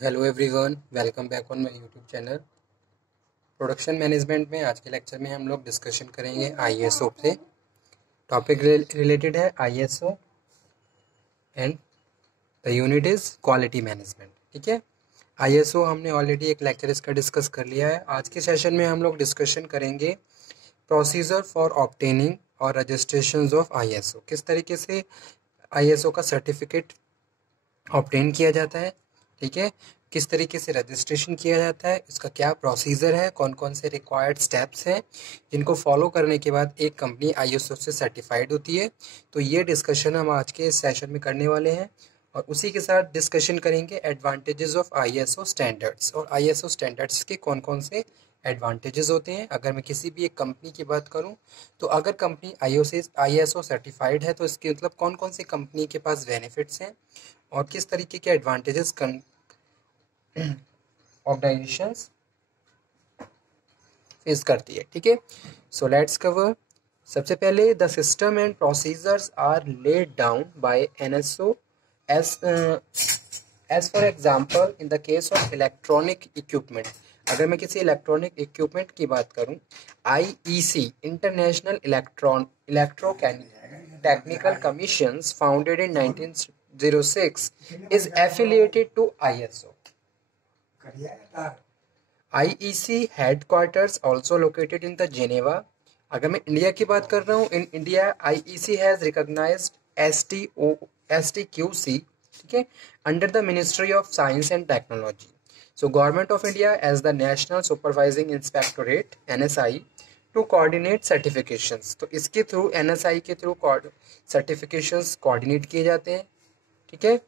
Hello everyone, welcome back on my YouTube channel. Production management में आज के lecture में हम लोग डिस्कशन करेंगे आईएसओ से। टॉपिक रिलेटेड है ISO and the unit is quality management. ठीक है, आईएसओ हमने ऑलरेडी एक लेक्चर इसका डिस्कस कर लिया है। आज के सेशन में हम लोग डिस्कशन करेंगे प्रोसीजर फॉर ऑब्टेनिंग और रजिस्ट्रेशन ऑफ आईएसओ। किस तरीके से आईएसओ का सर्टिफिकेट ऑब्टेन किया जाता है, ठीक है, किस तरीके से रजिस्ट्रेशन किया जाता है, इसका क्या प्रोसीजर है, कौन कौन से रिक्वायर्ड स्टेप्स हैं जिनको फॉलो करने के बाद एक कंपनी आईएसओ से सर्टिफाइड होती है। तो ये डिस्कशन हम आज के इस सेशन में करने वाले हैं और उसी के साथ डिस्कशन करेंगे एडवांटेजेस ऑफ आईएसओ स्टैंडर्ड्स और आईएसओ स्टैंडर्ड्स के कौन कौन से एडवांटेजेस होते हैं। अगर मैं किसी भी एक कंपनी की बात करूं तो अगर कंपनी आईएसओ सर्टिफाइड है तो इसके मतलब कौन कौन सी कंपनी के पास बेनिफिट्स हैं और किस तरीके के एडवांटेजेस ऑर्गेनाइजेशंस फेस करती है। ठीक है, सो लेट्स कवर। सबसे पहले the system and procedures are laid down by NSO as for example in the case of electronic equipment. अगर मैं किसी इलेक्ट्रॉनिक इक्विपमेंट की बात करूं, IEC international electro technical commissions founded in 1906 is affiliated to ISO. IEC headquarters also located in the Geneva. अगर मैं India की बात कर रहा हूँ, in India IEC has recognized STQC, ठीक है, under the Ministry of Science and Technology. So Government of India as the National Supervising Inspectorate NSI to coordinate certifications. तो इसके थ्रू NSI के थ्रू certifications coordinate किए जाते हैं। ठीक है,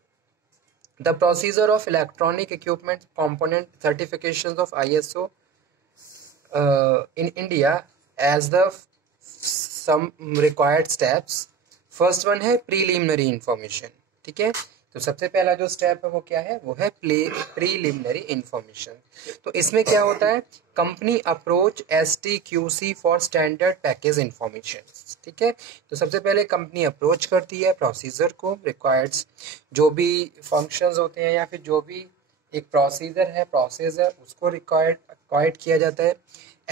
the procedure of electronic equipment component certifications of ISO in India as the some required steps. First one है preliminary information। ठीक है, तो सबसे पहला जो स्टेप है वो क्या है, वो है प्रीलिमिनरी इंफॉर्मेशन। तो इसमें क्या होता है, company approach STQC for standard package information. ठीक है, तो सबसे पहले कंपनी अप्रोच करती है प्रोसीजर को, रिक्वायर्ड्स जो भी फंक्शंस होते हैं या फिर जो भी एक प्रोसीजर है उसको रिक्वायर्ड किया जाता है।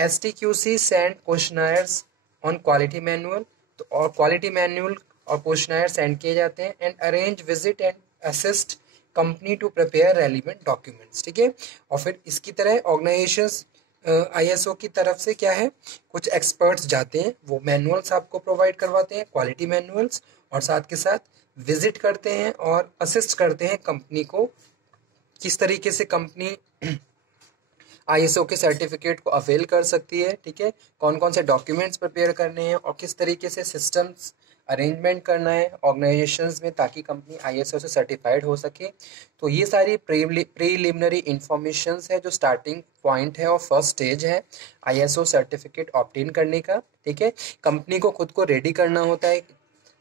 STQC send questionnaires on quality manual, तो और क्वालिटी मैनुअल और क्वेश्चनर सेंड किए जाते हैं and arrange visit and assist company to prepare relevant documents. ठीक है, और फिर इसकी तरह ऑर्गेनाइजेशंस आईएसओ की तरफ से क्या है, कुछ एक्सपर्ट्स जाते हैं, वो मैनुअल्स आपको प्रोवाइड करवाते हैं, क्वालिटी मैनुअल्स, और साथ के साथ विजिट करते हैं और असिस्ट करते हैं कंपनी को किस तरीके से कंपनी आईएसओ के सर्टिफिकेट को अवेल कर सकती है। ठीक है, कौन कौन से डॉक्यूमेंट्स प्रिपेयर करने हैं और किस तरीके से सिस्टम्स अरेंजमेंट करना है ऑर्गेनाइजेशंस में ताकि कंपनी आईएसओ से सर्टिफाइड हो सके। तो ये सारी प्रीलिमिनरी इंफॉर्मेशंस है जो स्टार्टिंग पॉइंट है और फर्स्ट स्टेज है आईएसओ सर्टिफिकेट ऑब्टेन करने का। ठीक है, कंपनी को खुद को रेडी करना होता है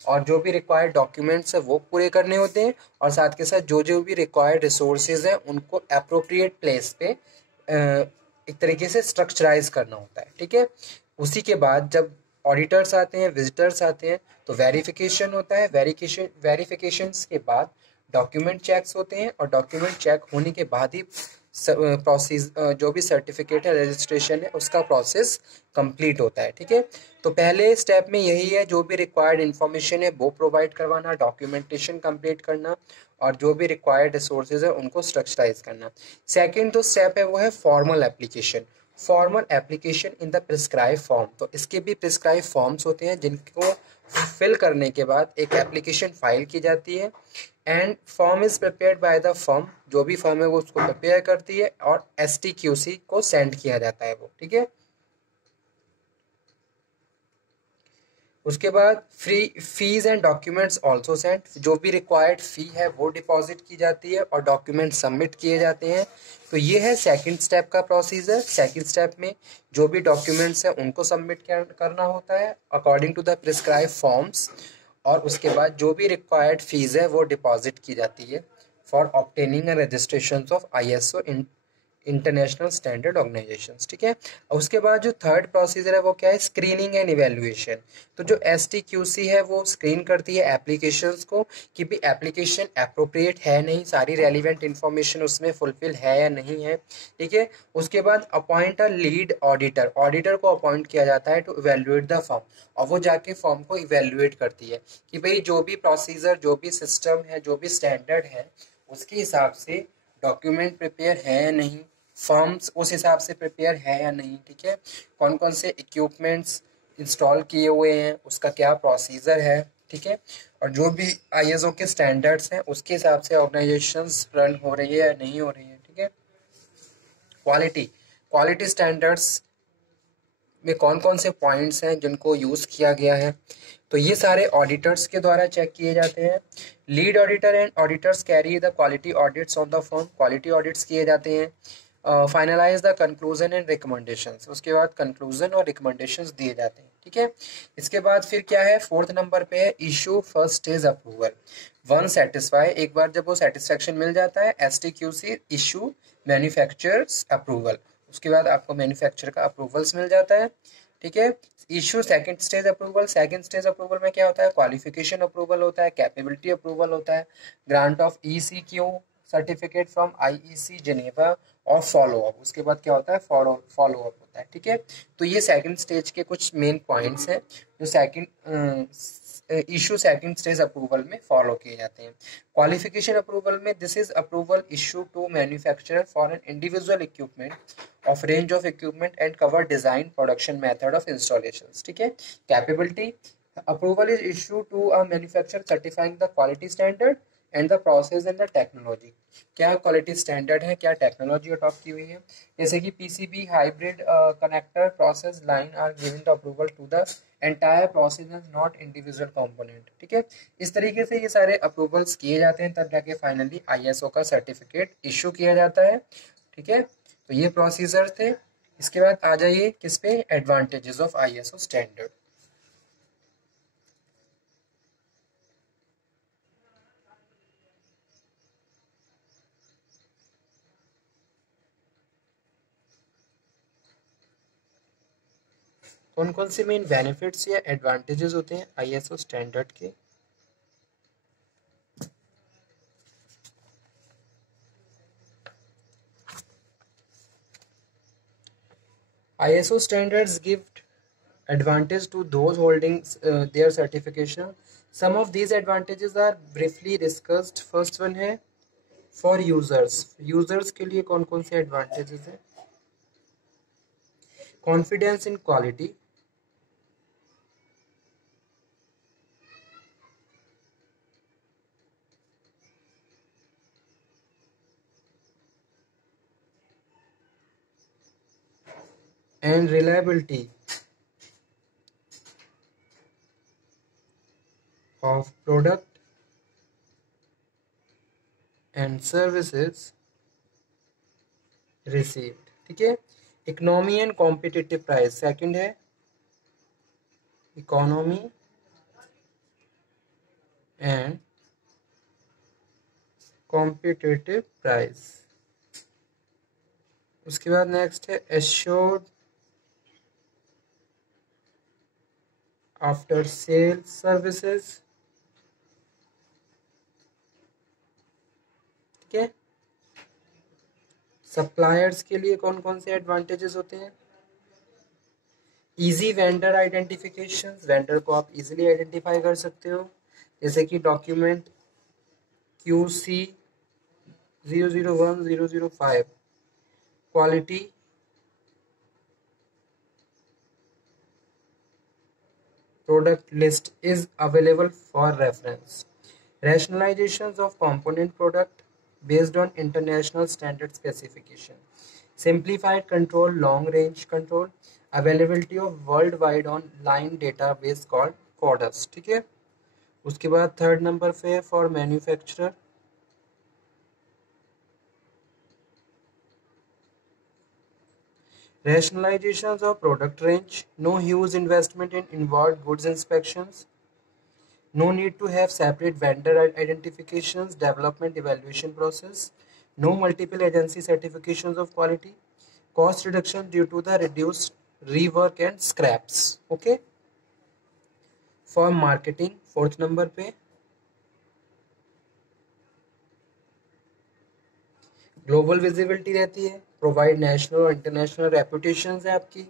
और जो भी रिक्वायर्ड डॉक्यूमेंट्स है वो पूरे करने होते हैं और साथ के साथ जो भी रिक्वायर्ड रिसोर्सेज हैं उनको अप्रोप्रिएट प्लेस पे एक तरीके से स्ट्रक्चराइज करना होता है। ठीक है, उसी के बाद जब ऑडिटर्स आते हैं, विजिटर्स आते हैं, तो वेरिफिकेशन होता है। वेरिफिकेशंस के बाद डॉक्यूमेंट चेक्स होते हैं और डॉक्यूमेंट चेक होने के बाद ही प्रोसेस जो भी सर्टिफिकेट है, रजिस्ट्रेशन है, उसका प्रोसेस कंप्लीट होता है। ठीक है, तो पहले स्टेप में यही है, जो भी रिक्वायर्ड इन्फॉर्मेशन है वो प्रोवाइड करवाना, डॉक्यूमेंटेशन कंप्लीट करना और जो भी रिक्वायर्ड रिसोर्सेज है उनको स्ट्रक्चराइज करना। सेकंड जो स्टेप है वो है formal application. Formal application in the prescribe form, तो इसके भी प्रिस्क्राइब फॉर्म्स होते हैं जिनको फिल करने के बाद एक एप्लीकेशन फाइल की जाती है and form is prepared by the firm, जो भी फर्म है वो उसको प्रिपेयर करती है और STQC को सेंड किया जाता है वो। ठीक है, उसके बाद fees and documents also send, जो भी रिक्वायर्ड फी है वो डिपॉजिट की जाती है और डॉक्यूमेंट सबमिट किए जाते हैं। तो ये है सेकंड स्टेप का प्रोसीजर। सेकंड स्टेप में जो भी डॉक्यूमेंट्स हैं उनको सबमिट करना होता है according to the prescribe forms और उसके बाद जो भी रिक्वायर्ड फीस है वो डिपॉजिट की जाती है for obtaining registration of ISO international standard organisations, ठीक है। और उसके बाद जो थर्ड प्रोसीजर है वो क्या है, स्क्रीनिंग एंड इवेल्युएशन। तो जो STQC है वो स्क्रीन करती है एप्लीकेशंस को कि भी एप्लीकेशन अप्रोप्रिएट है नहीं, सारी रेलिवेंट इंफॉर्मेशन उसमें फुलफिल है या नहीं है, ठीक है। उसके बाद appoint a lead auditor, auditor को अपॉइंट किया जाता है टू इवेल्युएट द फॉर्म, और वो जाके फॉर्म को इवेल्युएट करती है कि भाई जो भी प्रोसीजर, जो भी सिस्टम है, जो भी स्टैंडर्ड है, उसके हिसाब से डॉक्यूमेंट प्रिपेयर है या नहीं, फॉर्म्स उस हिसाब से प्रिपेयर है या नहीं, ठीक है। कौन कौन से इक्विपमेंट्स इंस्टॉल किए हुए हैं, उसका क्या प्रोसीजर है, ठीक है। और जो भी ISO के स्टैंडर्ड्स हैं उसके हिसाब से ऑर्गेनाइजेशंस रन हो रही है या नहीं हो रही है, ठीक है। क्वालिटी, क्वालिटी स्टैंडर्ड्स में कौन कौन से पॉइंट्स हैं जिनको यूज़ किया गया है, तो ये सारे ऑडिटर्स के द्वारा चेक किए जाते हैं। Lead auditor and auditors carry the quality audits of the firm, quality audits किए जाते हैं। Finalise the conclusion and recommendations, उसके बाद कंक्लूजन और रिकमेंडेशंस दिए जाते हैं, ठीक है। इसके बाद फिर क्या है, फोर्थ नंबर पे है issue first stage approval. One satisfy, एक बार जब वो सेटिस्फेक्शन मिल जाता है, STQC इशू मैन्युफैक्चरर्स अप्रूवल, उसके बाद आपको मैन्युफैक्चर का अप्रूवल्स मिल जाता है, ठीक है। Issue second stage approval, second stage approval में क्या होता है, क्वालिफिकेशन अप्रूवल होता है, कैपेबिलिटी अप्रूवल होता है, grant of ECQ certificate from IEC Geneva और फॉलो अप, उसके बाद क्या होता है, फॉलो अप होता है, ठीक है। तो ये सेकंड स्टेज के कुछ मेन पॉइंट्स हैं जो second issue second stage approval में फॉलो किए जाते हैं। क्वालिफिकेशन अप्रूवल में this is approval issue to manufacturer for an individual equipment of range of equipment and cover design, production method of installations, ठीक है। Capability approval is issued to a manufacturer certifying the quality standard and the process and the technology, क्या quality standard है, क्या technology adopt की हुई है, जैसे कि PCB hybrid connector process line are given the approval to the entire process and not individual component, ठीक है। इस तरीके से ये सारे अप्रूवल्स किए जाते हैं, तब जाके फाइनली ISO का सर्टिफिकेट इशू किया जाता है, ठीक है। तो ये प्रोसीजर थे। इसके बाद आ जाइए किस पे, एडवांटेजेस ऑफ ISO स्टैंडर्ड। कौन कौन से मेन बेनिफिट्स या एडवांटेजेस होते हैं ISO स्टैंडर्ड के। ISO standards give advantage to those holding their certification. Some of these advantages are briefly discussed. First one है for users, users के लिए कौन कौन से advantages हैं, confidence in quality, and reliability of product and services received, ठीक है। Economy and competitive price, second है इकोनॉमी एंड कॉम्पिटिटिव प्राइस। उसके बाद नेक्स्ट है एश्योर्ड आफ्टर सेल सर्विसेज, ठीक है। सप्लायर्स के लिए कौन कौन से एडवांटेजेस होते हैं, इजी वेंडर आइडेंटिफिकेशन, वेंडर को आप इजीली आइडेंटिफाई कर सकते हो, जैसे कि document QC 001005 quality product list is available for reference. Rationalizations of component product based on international standard specification. Simplified control, long range control. Availability of worldwide online database called CODUS, ठीक है। उसके बाद third number पे है for manufacturer, rationalizations of product range, no huge investment in involved goods inspections, no need to have separate vendor identifications, development evaluation process, no multiple agency certifications of quality, cost reduction due to the reduced rework and scraps. Okay, for marketing 4th number पे global visibility रहती है, provide national और international reputation है आपकी,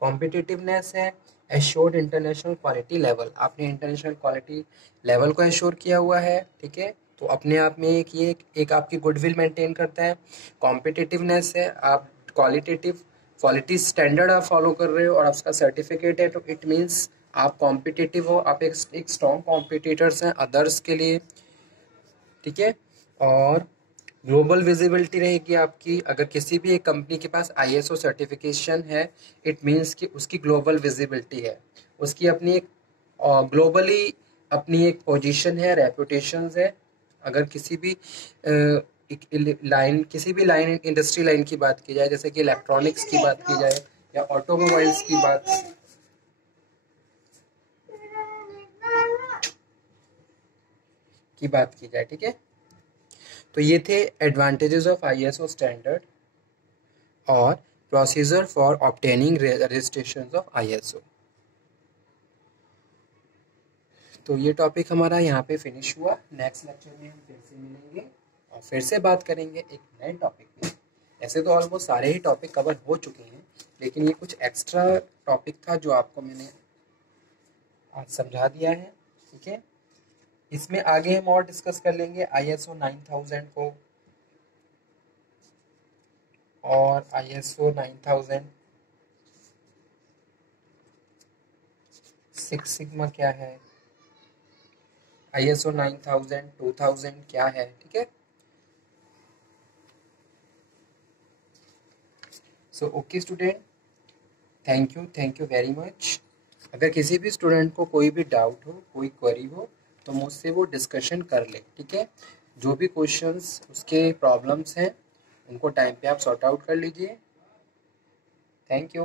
competitiveness है, assured international quality level, आपने international quality level को assure किया हुआ है, ठीक है, तो अपने आप में एक ये एक आपकी गुडविल मेंटेन करता है। कॉम्पिटिटिवनेस है, आप क्वालिटी स्टैंडर्ड आप फॉलो कर रहे हो और आपका सर्टिफिकेट है, तो इट मीन्स आप कॉम्पिटिटिव हो, आप एक स्ट्रॉन्ग कॉम्पिटिटर्स हैं अदर्स के लिए, ठीक है। और ग्लोबल विजिबिलिटी रहेगी आपकी, अगर किसी भी एक कंपनी के पास ISO सर्टिफिकेशन है, इट मीन्स कि उसकी ग्लोबल विजिबिलिटी है, उसकी अपनी एक ग्लोबली अपनी एक पोजीशन है, रेपुटेशन है। अगर किसी भी किसी भी लाइन इंडस्ट्री लाइन की बात की जाए, जैसे कि इलेक्ट्रॉनिक्स की बात की जाए या ऑटोमोबाइल्स की बात की जाए, ठीक है। तो ये थे एडवांटेजेस ऑफ ISO स्टैंडर्ड और procedure for obtaining registration of ISO। तो ये टॉपिक हमारा यहाँ पे फिनिश हुआ। नेक्स्ट लेक्चर में हम फिर से मिलेंगे और फिर से बात करेंगे एक नए टॉपिक में। ऐसे तो ऑलमोस्ट सारे ही टॉपिक कवर हो चुके हैं, लेकिन ये कुछ एक्स्ट्रा टॉपिक था जो आपको मैंने आज समझा दिया है, ठीक है। इसमें आगे हम और डिस्कस कर लेंगे ISO 9000 को और ISO 9000 सिक्स सिग्मा क्या है, ISO 9000 2000 क्या है, ठीक है। So okay student, thank you very much. अगर किसी भी स्टूडेंट को कोई भी डाउट हो, कोई क्वेरी हो, तो मुझसे वो डिस्कशन कर ले, ठीक है। जो भी क्वेश्चंस उसके प्रॉब्लम्स हैं उनको टाइम पे आप सॉर्ट आउट कर लीजिए। Thank you.